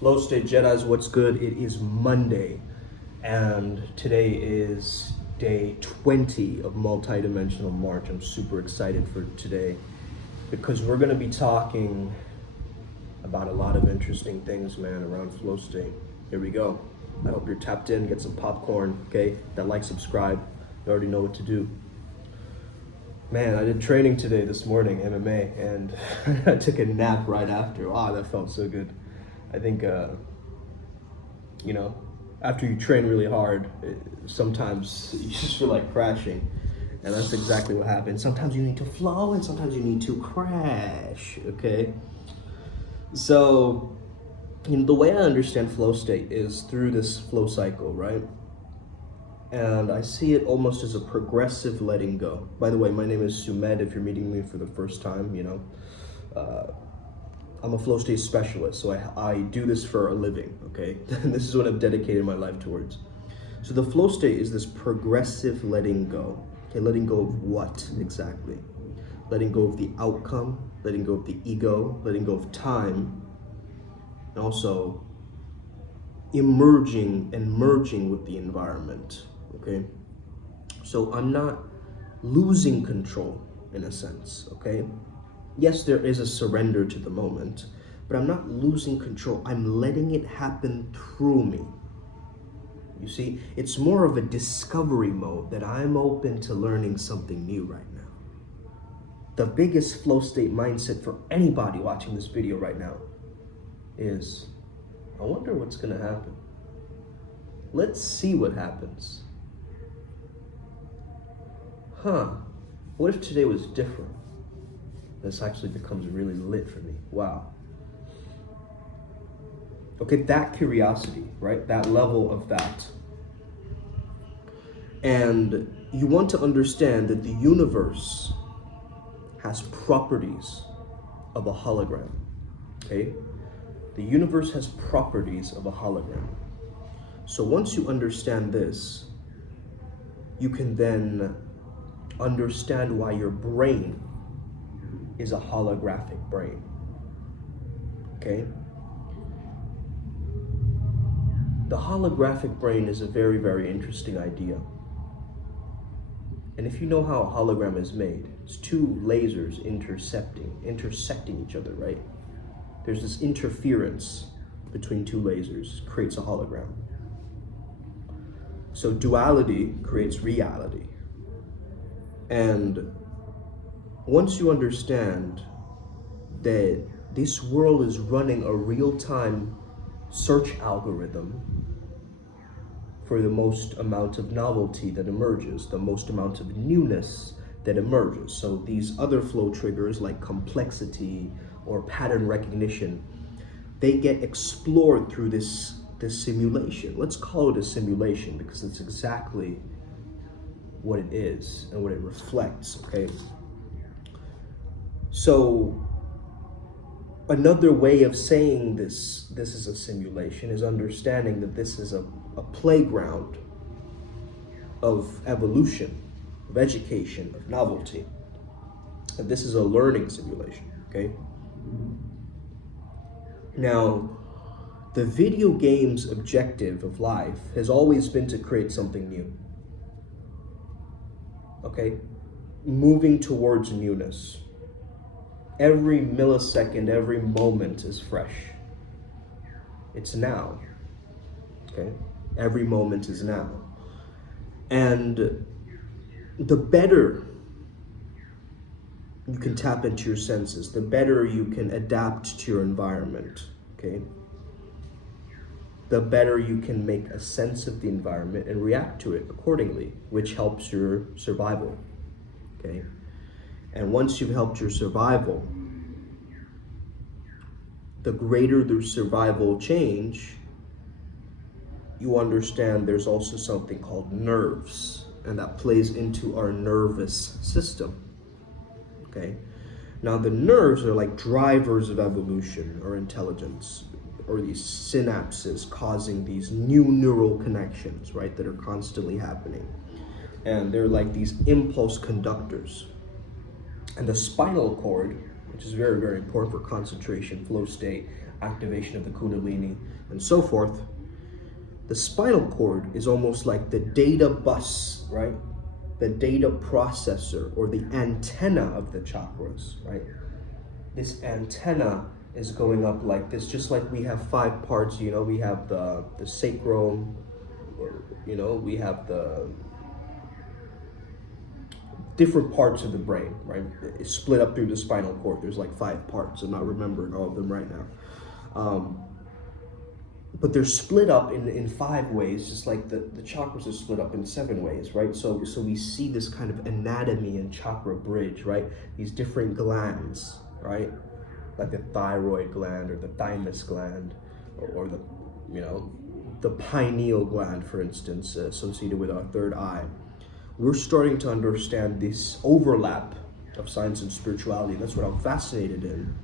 Flow State Jedis, what's good? It is Monday, and today is day 20 of Multidimensional March. I'm super excited for today because we're going to be talking about a lot of interesting things, man, around Flow State. Here we go. I hope you're tapped in, get some popcorn, okay? That like, subscribe. You already know what to do. Man, I did training today this morning, MMA, and I took a nap right after. Wow, that felt so good. I think, after you train really hard, sometimes you just feel like crashing. And that's exactly what happened. Sometimes you need to flow and sometimes you need to crash, okay? So, the way I understand flow state is through this flow cycle, right? And I see it almost as a progressive letting go. By the way, my name is Sumed. If you're meeting me for the first time, I'm a flow state specialist, so I do this for a living, okay? This is what I've dedicated my life towards. So the flow state is this progressive letting go. Okay, letting go of what exactly? Letting go of the outcome, letting go of the ego, letting go of time, and also emerging and merging with the environment, okay? So I'm not losing control in a sense, okay? Yes, there is a surrender to the moment, but I'm not losing control. I'm letting it happen through me. You see, it's more of a discovery mode that I'm open to learning something new right now. The biggest flow state mindset for anybody watching this video right now is, I wonder what's gonna happen. Let's see what happens. What if today was different? This actually becomes really lit for me. Wow. Okay, that curiosity, right? That level of that. And you want to understand that the universe has properties of a hologram, okay? The universe has properties of a hologram. So once you understand this, you can then understand why your brain is a holographic brain, okay? The holographic brain is a very, very interesting idea. And if you know how a hologram is made, it's two lasers intersecting each other, right? There's this interference between two lasers, creates a hologram. So duality creates reality. And once you understand that this world is running a real-time search algorithm for the most amount of novelty that emerges, the most amount of newness that emerges. So these other flow triggers like complexity or pattern recognition, they get explored through this simulation. Let's call it a simulation because it's exactly what it is and what it reflects, okay? So another way of saying this is a simulation is understanding that this is a playground of evolution, of education, of novelty. And this is a learning simulation, okay? Now, the video game's objective of life has always been to create something new, okay? Moving towards newness. Every millisecond, every moment is fresh. It's now, okay? Every moment is now. And the better you can tap into your senses, the better you can adapt to your environment, okay? The better you can make a sense of the environment and react to it accordingly, which helps your survival, okay? And once you've helped your survival, the greater the survival change, you understand there's also something called nerves, and that plays into our nervous system, okay? Now the nerves are like drivers of evolution or intelligence, or these synapses causing these new neural connections, right, that are constantly happening. And they're like these impulse conductors. And the spinal cord, which is very, very important for concentration, flow state, activation of the Kundalini, and so forth. The spinal cord is almost like the data bus, right? The data processor, or the antenna of the chakras, right? This antenna is going up like this, just like we have 5 parts, you know, we have the sacrum, or, you know, we have the different parts of the brain, right? It's split up through the spinal cord. There's like 5 parts. I'm not remembering all of them right now. But they're split up in 5 ways, just like the chakras are split up in 7 ways, right? So we see this kind of anatomy and chakra bridge, right? These different glands, right? Like the thyroid gland, or the thymus gland, or the, you know, the pineal gland, for instance, associated with our third eye. We're starting to understand this overlap of science and spirituality. That's what I'm fascinated in.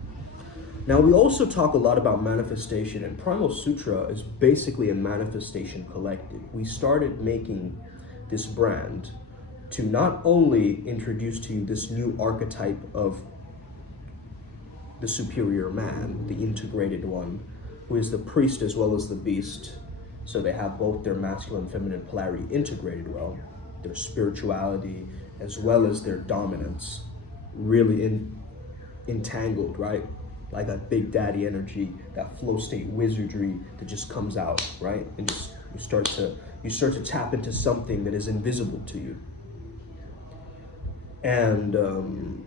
Now, we also talk a lot about manifestation, and Primal Sutra is basically a manifestation collective. We started making this brand to not only introduce to you this new archetype of the superior man, the integrated one, who is the priest as well as the beast. So they have both their masculine and feminine polarity integrated well, their spirituality as well as their dominance really entangled, right? Like that big daddy energy, that flow state wizardry that just comes out, right? And just you start to tap into something that is invisible to you. And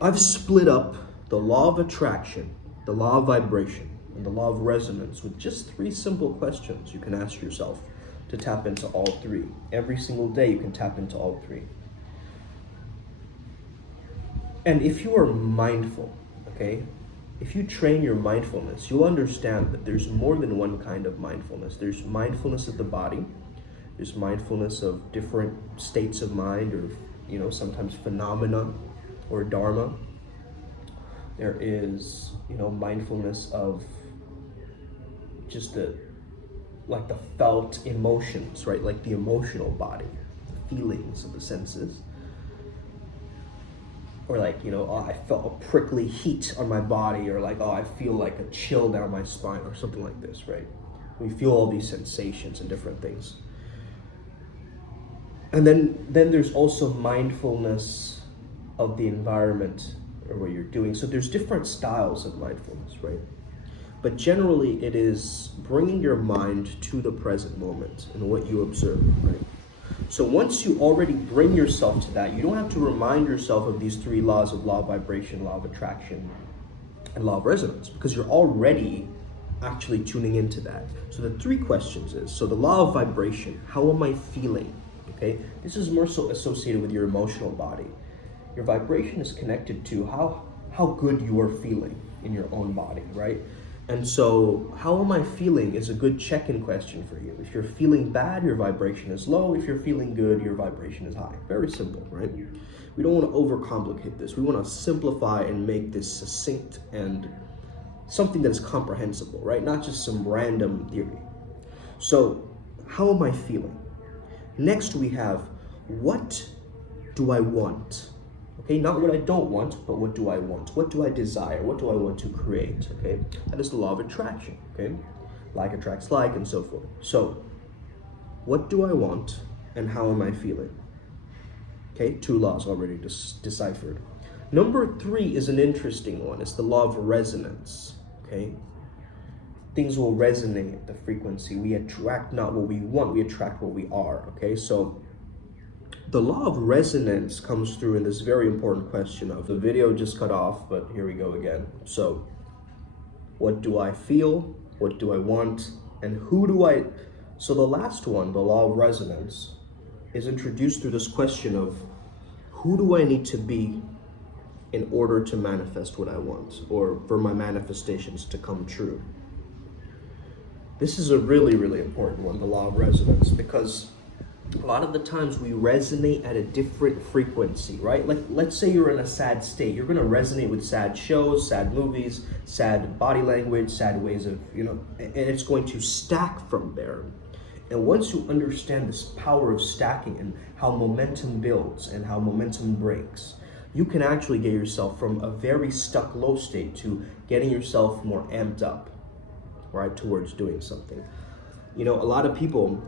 I've split up the law of attraction, the law of vibration, and the law of resonance with just 3 simple questions you can ask yourself to tap into all 3. Every single day you can tap into all 3. And if you are mindful, okay, if you train your mindfulness, you'll understand that there's more than one kind of mindfulness. There's mindfulness of the body, there's mindfulness of different states of mind, or, you know, sometimes phenomena or dharma. There is, you know, mindfulness of just the felt emotions, right? Like the emotional body, the feelings of the senses. Or like, you know, oh, I felt a prickly heat on my body, or like, oh, I feel like a chill down my spine, or something like this, right? We feel all these sensations and different things. And then there's also mindfulness of the environment, or what you're doing. So there's different styles of mindfulness, right? But generally it is bringing your mind to the present moment and what you observe, right? So once you already bring yourself to that, you don't have to remind yourself of these 3 laws of law of vibration, law of attraction, and law of resonance, because you're already actually tuning into that. So the 3 questions is, so the law of vibration, how am I feeling? Okay, this is more so associated with your emotional body. Your vibration is connected to how good you are feeling in your own body, right? And so how am I feeling is a good check-in question for you. If you're feeling bad, your vibration is low. If you're feeling good, your vibration is high. Very simple, right? We don't want to overcomplicate this. We want to simplify and make this succinct and something that is comprehensible, right? Not just some random theory. So how am I feeling? Next we have, what do I want? Okay, not what I don't want, but what do I want? What do I desire? What do I want to create? Okay, that is the law of attraction. Okay, like attracts like, and so forth. So, what do I want, and how am I feeling? Okay, 2 laws already deciphered. Number 3 is an interesting one. It's the law of resonance. Okay, things will resonate at the frequency. We attract not what we want, we attract what we are. Okay, so the law of resonance comes through in this very important question of, the video just cut off, but here we go again. So, what do I feel? What do I want? And who do I... So the last one, the law of resonance, is introduced through this question of, who do I need to be in order to manifest what I want, or for my manifestations to come true? This is a really, really important one, the law of resonance, because a lot of the times we resonate at a different frequency, right? Like, let's say you're in a sad state. You're going to resonate with sad shows, sad movies, sad body language, sad ways of, you know, and it's going to stack from there. And once you understand this power of stacking and how momentum builds and how momentum breaks, you can actually get yourself from a very stuck low state to getting yourself more amped up, right, towards doing something. You know, a lot of people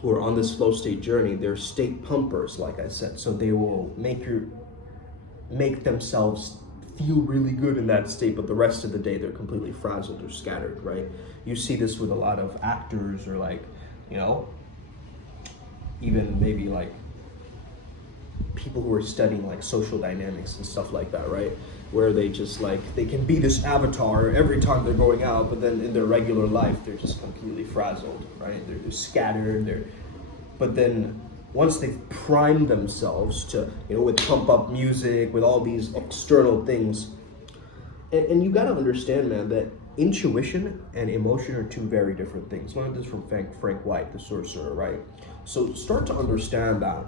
who are on this flow state journey, they're state pumpers, like I said. So they will make themselves feel really good in that state, but the rest of the day they're completely frazzled or scattered, right? You see this with a lot of actors, or like, you know, even maybe like people who are studying like social dynamics and stuff like that, right? Where they just like, they can be this avatar every time they're going out, but then in their regular life, they're just completely frazzled, right? They're just scattered, but then once they've primed themselves to, you know, with pump up music, with all these external things, and you gotta understand, man, that intuition and emotion are two very different things. Learned this from Frank White, the sorcerer, right? So start to understand that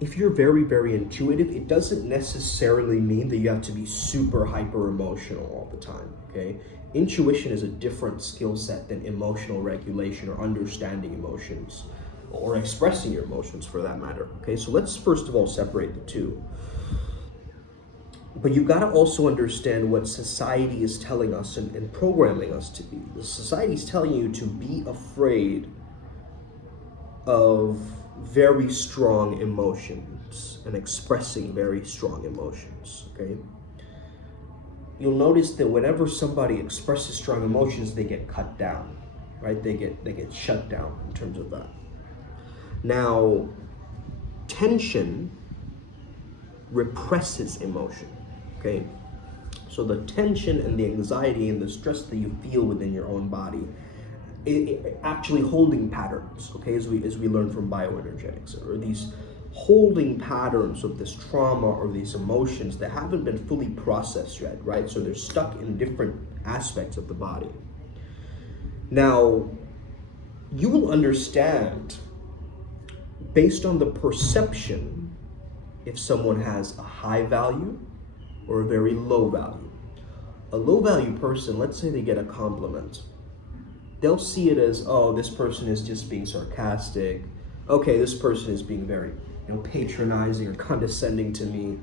if you're very, very intuitive, it doesn't necessarily mean that you have to be super hyper emotional all the time, okay? Intuition is a different skill set than emotional regulation or understanding emotions, or expressing your emotions for that matter, okay? So let's first of all separate the two. But you gotta also understand what society is telling us and programming us to be. The society is telling you to be afraid of very strong emotions and expressing very strong emotions, okay? You'll notice that whenever somebody expresses strong emotions, they get cut down, right? They get shut down in terms of that. Now, tension represses emotion, okay? So the tension and the anxiety and the stress that you feel within your own body, it actually holding patterns, okay, as we learn from bioenergetics, or these holding patterns of this trauma or these emotions that haven't been fully processed yet, right? So they're stuck in different aspects of the body. Now, you will understand based on the perception if someone has a high value or a very low value. A low value person, let's say they get a compliment, they'll see it as, oh, this person is just being sarcastic. Okay, this person is being very, you know, patronizing or condescending to me.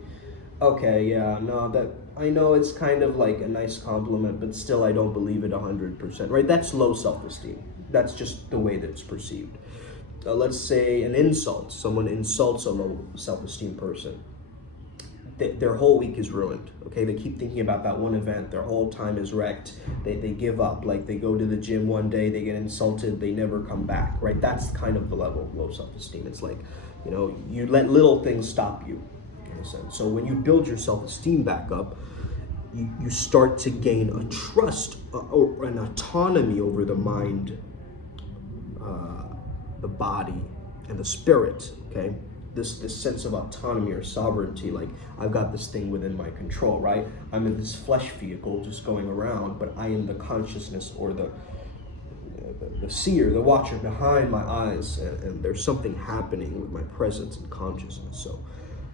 Okay, yeah, no, that I know it's kind of like a nice compliment, but still I don't believe it 100%, right? That's low self-esteem. That's just the way that it's perceived. Let's say an insult. Someone insults a low self-esteem person. Their whole week is ruined, okay? They keep thinking about that one event. Their whole time is wrecked. They give up. Like, they go to the gym one day, they get insulted, they never come back, right? That's kind of the level of low self-esteem. It's like, you know, you let little things stop you, in a sense. So when you build your self-esteem back up, you start to gain a trust or an autonomy over the mind, the body, and the spirit, okay? This sense of autonomy or sovereignty, like, I've got this thing within my control, right? I'm in this flesh vehicle just going around, but I am the consciousness or the seer, the watcher behind my eyes, and there's something happening with my presence and consciousness. So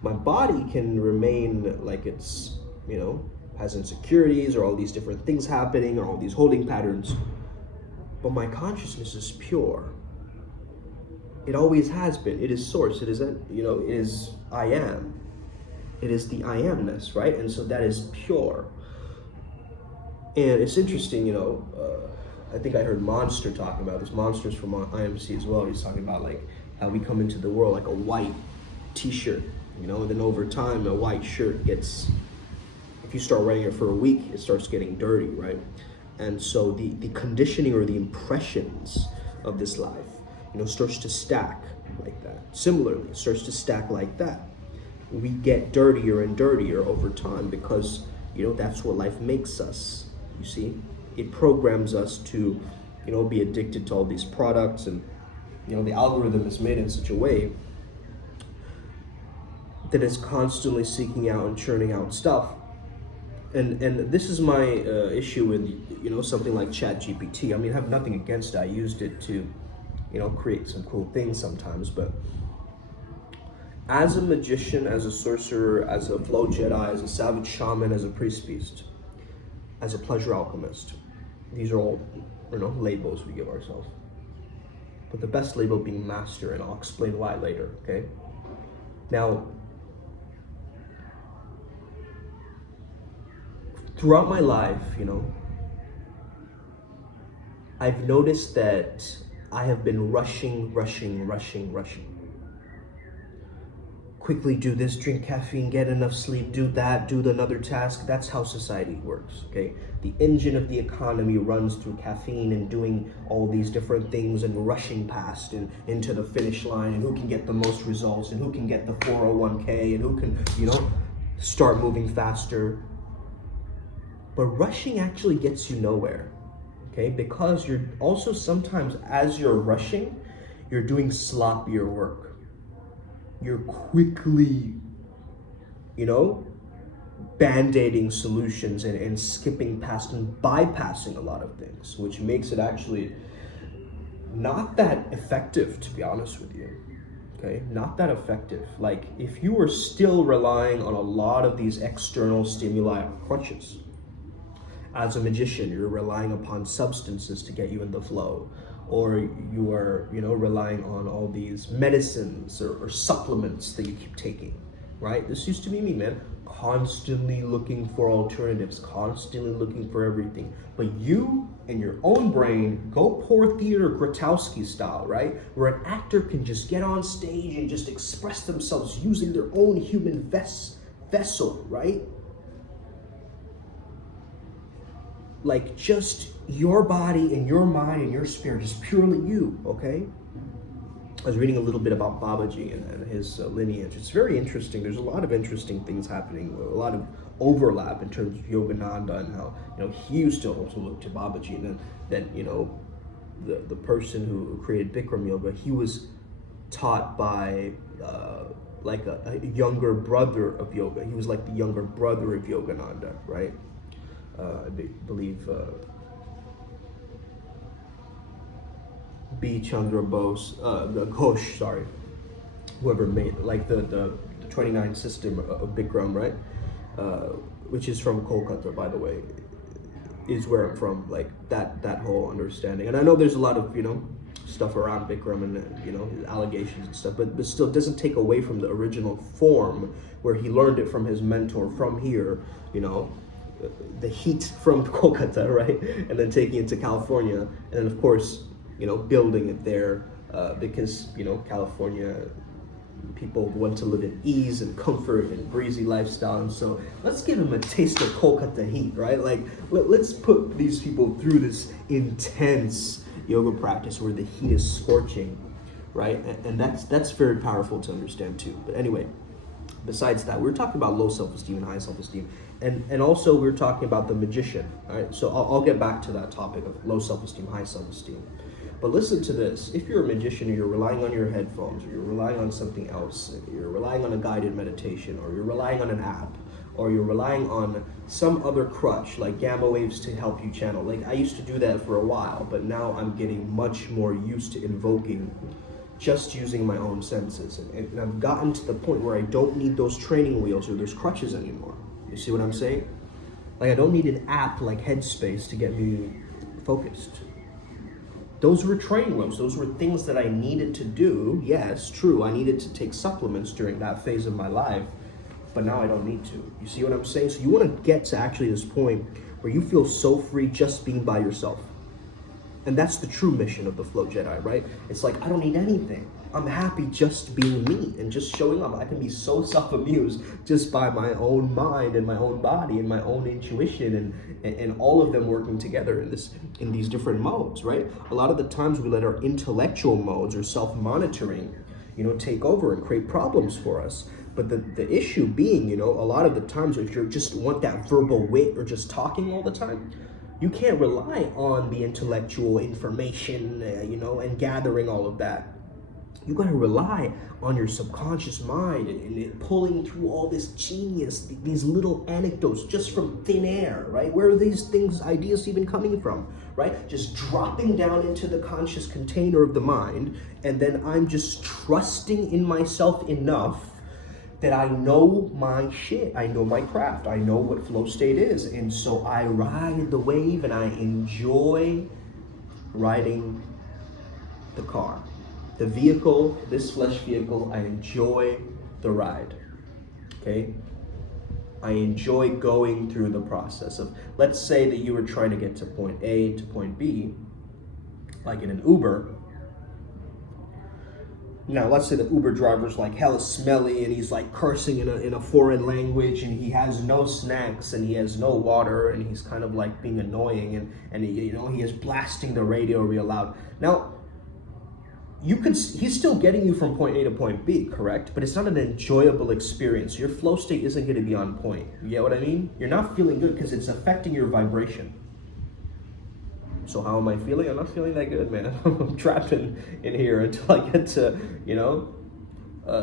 my body can remain like it's, you know, has insecurities or all these different things happening or all these holding patterns, but my consciousness is pure. It always has been. It is source. It is, you know, it is I am. It is the I amness, right? And so that is pure. And it's interesting, you know, I think I heard Monster talking about this. Monster's from IMC as well. He's talking about like how we come into the world like a white t-shirt, you know, and then over time a white shirt gets, if you start wearing it for a week, it starts getting dirty, right? And so the conditioning or the impressions of this life, you know, starts to stack like that. Similarly, starts to stack like that. We get dirtier and dirtier over time because, you know, that's what life makes us, you see? It programs us to, you know, be addicted to all these products, and, you know, the algorithm is made in such a way that it's constantly seeking out and churning out stuff. And this is my issue with, you know, something like ChatGPT. I mean, I have nothing against it. I used it to, you know, create some cool things sometimes, but as a magician, as a sorcerer, as a flow Jedi, as a savage shaman, as a priest beast, as a pleasure alchemist, these are all, you know, labels we give ourselves. But the best label being master, and I'll explain why later, okay? Now, throughout my life, I've noticed that I have been rushing. Quickly do this, drink caffeine, get enough sleep, do that, do another task. That's how society works, okay? The engine of the economy runs through caffeine and doing all these different things and rushing past and into the finish line, and who can get the most results and who can get the 401k and who can, start moving faster. But rushing actually gets you nowhere, okay? Because you're also sometimes, as you're rushing, you're doing sloppier work. You're quickly, band-aiding solutions and skipping past and bypassing a lot of things, which makes it actually not that effective, to be honest with you, okay? Not that effective. Like, if you are still relying on a lot of these external stimuli or crutches, as a magician, you're relying upon substances to get you in the flow, or you are, relying on all these medicines or supplements that you keep taking, right? This used to be me, man. Constantly looking for alternatives, constantly looking for everything. But you, in your own brain, go poor Theodore Grotowski style, right? Where an actor can just get on stage and just express themselves using their own human vessel, right? Like, just your body and your mind and your spirit, just purely you, okay? I was reading a little bit about Babaji and his lineage. It's very interesting. There's a lot of interesting things happening, a lot of overlap in terms of Yogananda and how, he used to also look to Babaji. And then the person who created Bikram Yoga, he was taught by like a younger brother of yoga. He was like the younger brother of Yogananda, right? I believe B. Chandra Bose, Ghosh, sorry, whoever made like the 29 system of Bikram, right? Which is from Kolkata, by the way, is where I'm from. Like that whole understanding. And I know there's a lot of stuff around Bikram and allegations and stuff, but still doesn't take away from the original form where he learned it from his mentor from here, the heat from Kolkata, right? And then taking it to California, and then of course, building it there, because, California people want to live in ease and comfort and breezy lifestyle. And so let's give them a taste of Kolkata heat, right? Like, let's put these people through this intense yoga practice where the heat is scorching, right? And that's very powerful to understand too. But anyway, besides that, we're talking about low self-esteem and high self-esteem. And also we're talking about the magician, all right? So I'll get back to that topic of low self-esteem, high self-esteem. But listen to this. If you're a magician and you're relying on your headphones, or you're relying on something else, you're relying on a guided meditation, or you're relying on an app, or you're relying on some other crutch like gamma waves to help you channel. Like, I used to do that for a while, but now I'm getting much more used to invoking just using my own senses. And I've gotten to the point where I don't need those training wheels or those crutches anymore. You see what I'm saying? Like, I don't need an app like Headspace to get me focused. Those were training wheels. Those were things that I needed to do. Yes, true, I needed to take supplements during that phase of my life, but now I don't need to. You see what I'm saying? So you want to get to actually this point where you feel so free just being by yourself. And that's the true mission of the Flow Jedi, right? It's like, I don't need anything. I'm happy just being me and just showing up. I can be so self-amused just by my own mind and my own body and my own intuition and all of them working together in these different modes, right? A lot of the times we let our intellectual modes or self-monitoring, take over and create problems for us. But the issue being, a lot of the times if you just want that verbal wit or just talking all the time, you can't rely on the intellectual information, and gathering all of that. You gotta rely on your subconscious mind and pulling through all this genius, these little anecdotes just from thin air, right? Where are these ideas even coming from, right? Just dropping down into the conscious container of the mind, and then I'm just trusting in myself enough that I know my shit, I know my craft, I know what flow state is. And so I ride the wave and I enjoy riding the car. The vehicle, this flesh vehicle, I enjoy the ride, okay? I enjoy going through the process of, let's say that you were trying to get to point A to point B, like in an Uber. Now, let's say the Uber driver's like hella smelly and he's like cursing in a foreign language, and he has no snacks and he has no water, and he's kind of like being annoying, and he is blasting the radio real loud. Now, he's still getting you from point A to point B, correct? But it's not an enjoyable experience. Your flow state isn't going to be on point. You get what I mean? You're not feeling good because it's affecting your vibration. So how am I feeling? I'm not feeling that good, man. I'm trapped in here until I get to,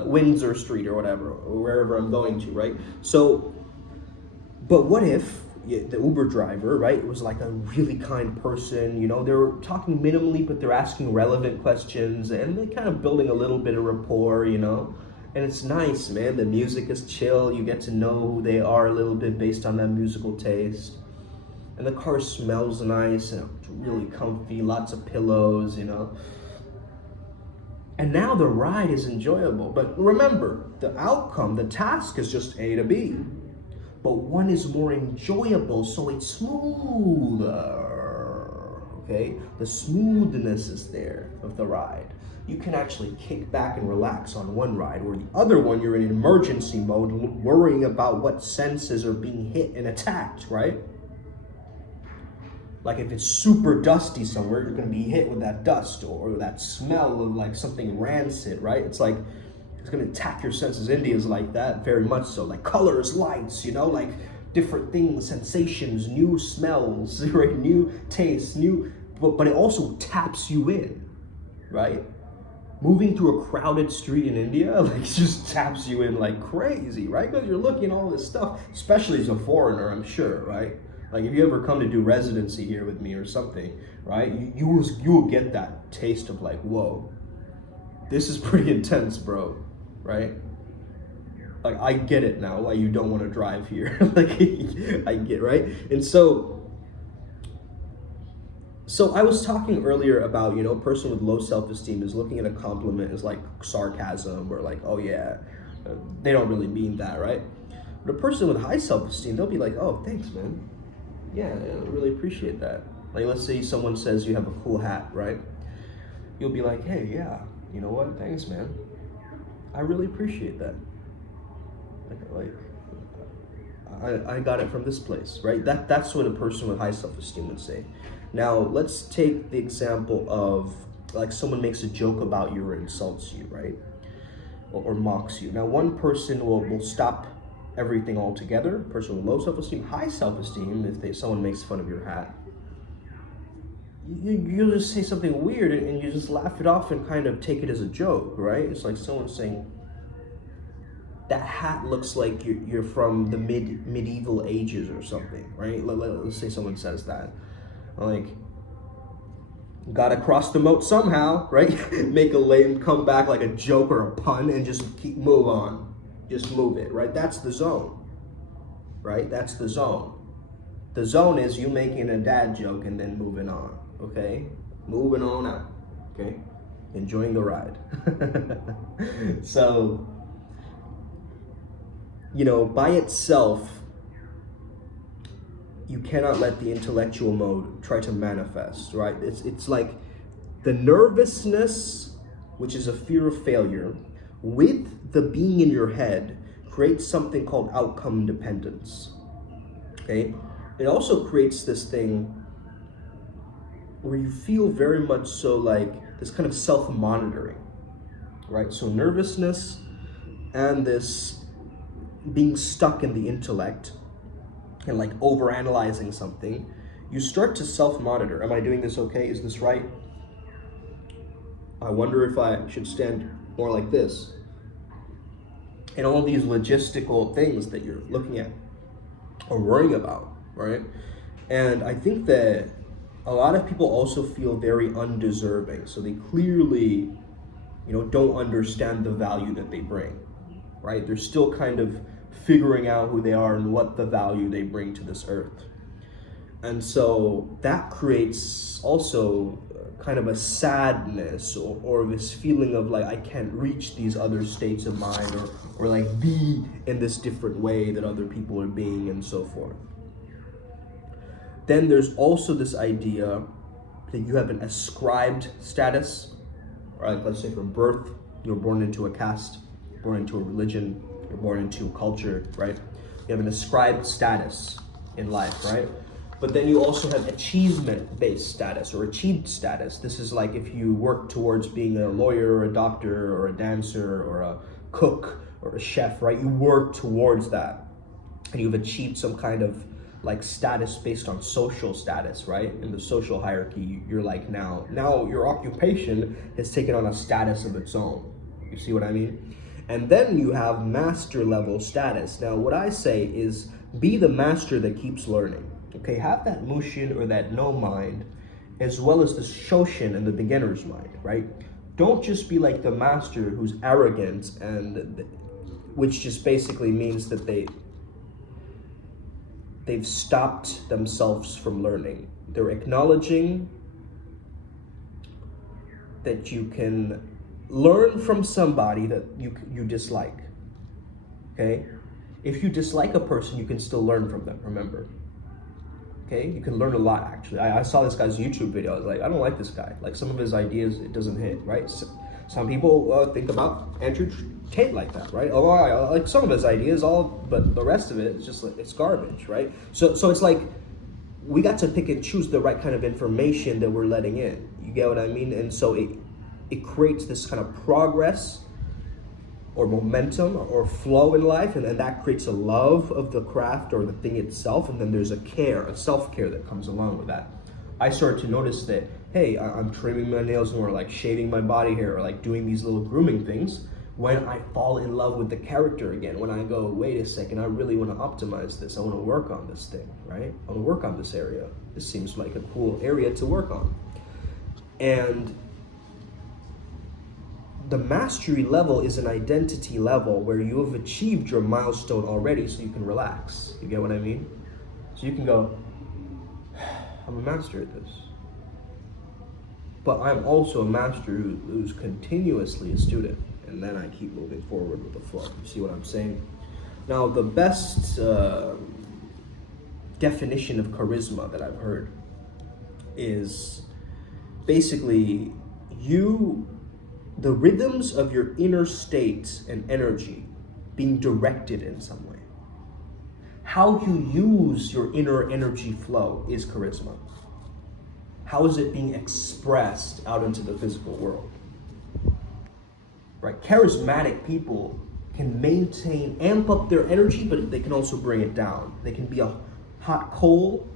Windsor Street or whatever, or wherever I'm going to, right? So, but what if the Uber driver, right, was like a really kind person, they're talking minimally, but they're asking relevant questions, and they're kind of building a little bit of rapport, and it's nice, man. The music is chill. You get to know who they are a little bit based on that musical taste. And the car smells nice and really comfy, lots of pillows, And now the ride is enjoyable. But remember, the outcome, the task is just A to B. But one is more enjoyable, so it's smoother, okay? The smoothness is there of the ride. You can actually kick back and relax on one ride, where the other one, you're in emergency mode, worrying about what senses are being hit and attacked, right? Like if it's super dusty somewhere, you're gonna be hit with that dust or that smell of like something rancid, right? It's like, it's gonna attack your senses. India's like that, very much so. Like colors, lights, like different things, sensations, new smells, right? New tastes, but it also taps you in, right? Moving through a crowded street in India, like just taps you in like crazy, right? Because you're looking at all this stuff, especially as a foreigner, I'm sure, right? Like if you ever come to do residency here with me or something, right? You will get that taste of like, whoa, this is pretty intense, bro, right? Like I get it now why you don't want to drive here. Like I get, right? And so I was talking earlier about, a person with low self-esteem is looking at a compliment as like sarcasm or like, oh yeah, they don't really mean that, right? But a person with high self-esteem, they'll be like, oh, thanks, man. Yeah, I really appreciate that. Like, let's say someone says you have a cool hat, right? You'll be like, hey, yeah, you know what? Thanks, man. I really appreciate that. I got it from this place, right? That's what a person with high self-esteem would say. Now, let's take the example of, like, someone makes a joke about you or insults you, right? Or mocks you. Now, one person will stop everything altogether. Person with low self-esteem, high self-esteem, if someone makes fun of your hat, you'll just say something weird and you just laugh it off and kind of take it as a joke, right? It's like someone saying, that hat looks like you're from the medieval ages or something, right? Let's say someone says that. Like, gotta cross the moat somehow, right? Make a lame comeback, like a joke or a pun, and just move on. Just move it, right? That's the zone, right? That's the zone. The zone is you making a dad joke and then moving on, okay? Moving on out, okay? Enjoying the ride. So, by itself, you cannot let the intellectual mode try to manifest, right? It's like the nervousness, which is a fear of failure, with the being in your head, creates something called outcome dependence, okay? It also creates this thing where you feel very much so like this kind of self-monitoring, right? So nervousness and this being stuck in the intellect and like overanalyzing something, you start to self-monitor. Am I doing this okay? Is this right? I wonder if I should stand more like this. And all these logistical things that you're looking at or worrying about, right? And I think that a lot of people also feel very undeserving. So they clearly, don't understand the value that they bring, right? They're still kind of figuring out who they are and what the value they bring to this earth. And so that creates also kind of a sadness or this feeling of like I can't reach these other states of mind or like be in this different way that other people are being and so forth. Then there's also this idea that you have an ascribed status, right? Let's say from birth, you're born into a caste, born into a religion, you're born into a culture, right? You have an ascribed status in life, right? But then you also have achievement-based status or achieved status. This is like if you work towards being a lawyer or a doctor or a dancer or a cook or a chef, right? You work towards that and you've achieved some kind of like status based on social status, right? In the social hierarchy, you're like now your occupation has taken on a status of its own. You see what I mean? And then you have master level status. Now, what I say is be the master that keeps learning. Okay, have that mushin or that no mind, as well as the shoshin and the beginner's mind, right? Don't just be like the master who's arrogant and which just basically means that they've stopped themselves from learning. They're acknowledging that you can learn from somebody that you dislike, okay? If you dislike a person, you can still learn from them, remember. Okay, you can learn a lot actually. I saw this guy's YouTube video. I was like, I don't like this guy. Like some of his ideas, it doesn't hit, right? Some people think about Andrew Tate like that, right? Oh, I like some of his ideas, but the rest of it is just like, it's garbage, right? So it's like, we got to pick and choose the right kind of information that we're letting in. You get what I mean? And so it creates this kind of progress or momentum or flow in life, and that creates a love of the craft or the thing itself, and then there's a self-care that comes along with that. I started to notice that, hey, I'm trimming my nails more, like shaving my body hair, or like doing these little grooming things when I fall in love with the character again, when I go, wait a second, I really want to optimize this, I want to work on this thing, right? I want to work on this area. This seems like a cool area to work on. And the mastery level is an identity level where you have achieved your milestone already, so you can relax. You get what I mean? So you can go, I'm a master at this. But I'm also a master who's continuously a student. And then I keep moving forward with the flow. You see what I'm saying? Now, the best definition of charisma that I've heard is basically the rhythms of your inner state and energy being directed in some way. How you use your inner energy flow is charisma. How is it being expressed out into the physical world? Right? Charismatic people can amp up their energy, but they can also bring it down. They can be a hot coal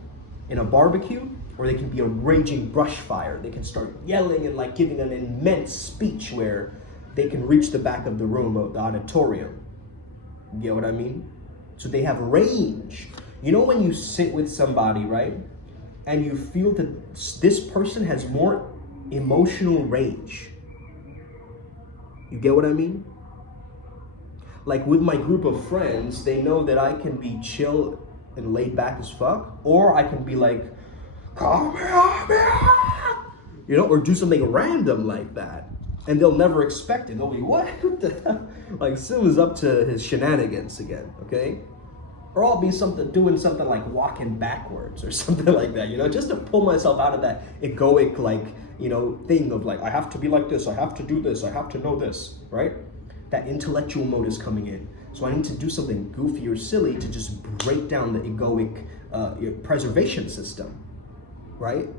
in a barbecue, or they can be a raging brush fire. They can start yelling and like giving an immense speech where they can reach the back of the room of the auditorium. You get what I mean? So they have range. You know when you sit with somebody, right? And you feel that this person has more emotional range. You get what I mean? Like with my group of friends, they know that I can be chill and laid back as fuck, or I can be like, come here, you know, or do something random like that, and they'll never expect it. They'll be, what the hell? Like Sim is up to his shenanigans again, okay? Or I'll be doing something like walking backwards or something like that, you know, just to pull myself out of that egoic, like, you know, thing of like, I have to be like this, I have to do this, I have to know this, right? That intellectual mode is coming in. So I need to do something goofy or silly to just break down the egoic preservation system, right?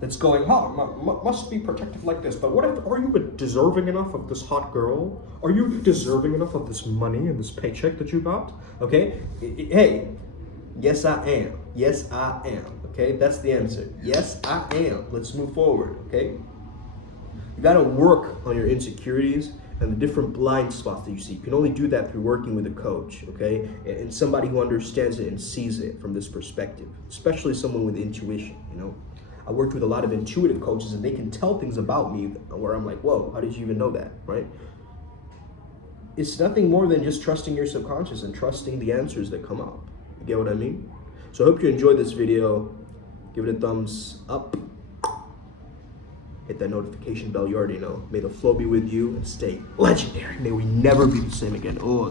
That's going, must be protective like this. But what if, are you deserving enough of this hot girl? Are you deserving enough of this money and this paycheck that you got? Okay, hey, yes I am. Yes I am. Okay, that's the answer. Yes I am. Let's move forward, okay? You gotta work on your insecurities and the different blind spots that you see. You can only do that through working with a coach, okay? And somebody who understands it and sees it from this perspective, especially someone with intuition, you know? I worked with a lot of intuitive coaches and they can tell things about me where I'm like, whoa, how did you even know that, right? It's nothing more than just trusting your subconscious and trusting the answers that come up. You get what I mean? So I hope you enjoyed this video. Give it a thumbs up. hit that notification bell. You already know. May the flow be with you and stay legendary. May we never be the same again. Oh,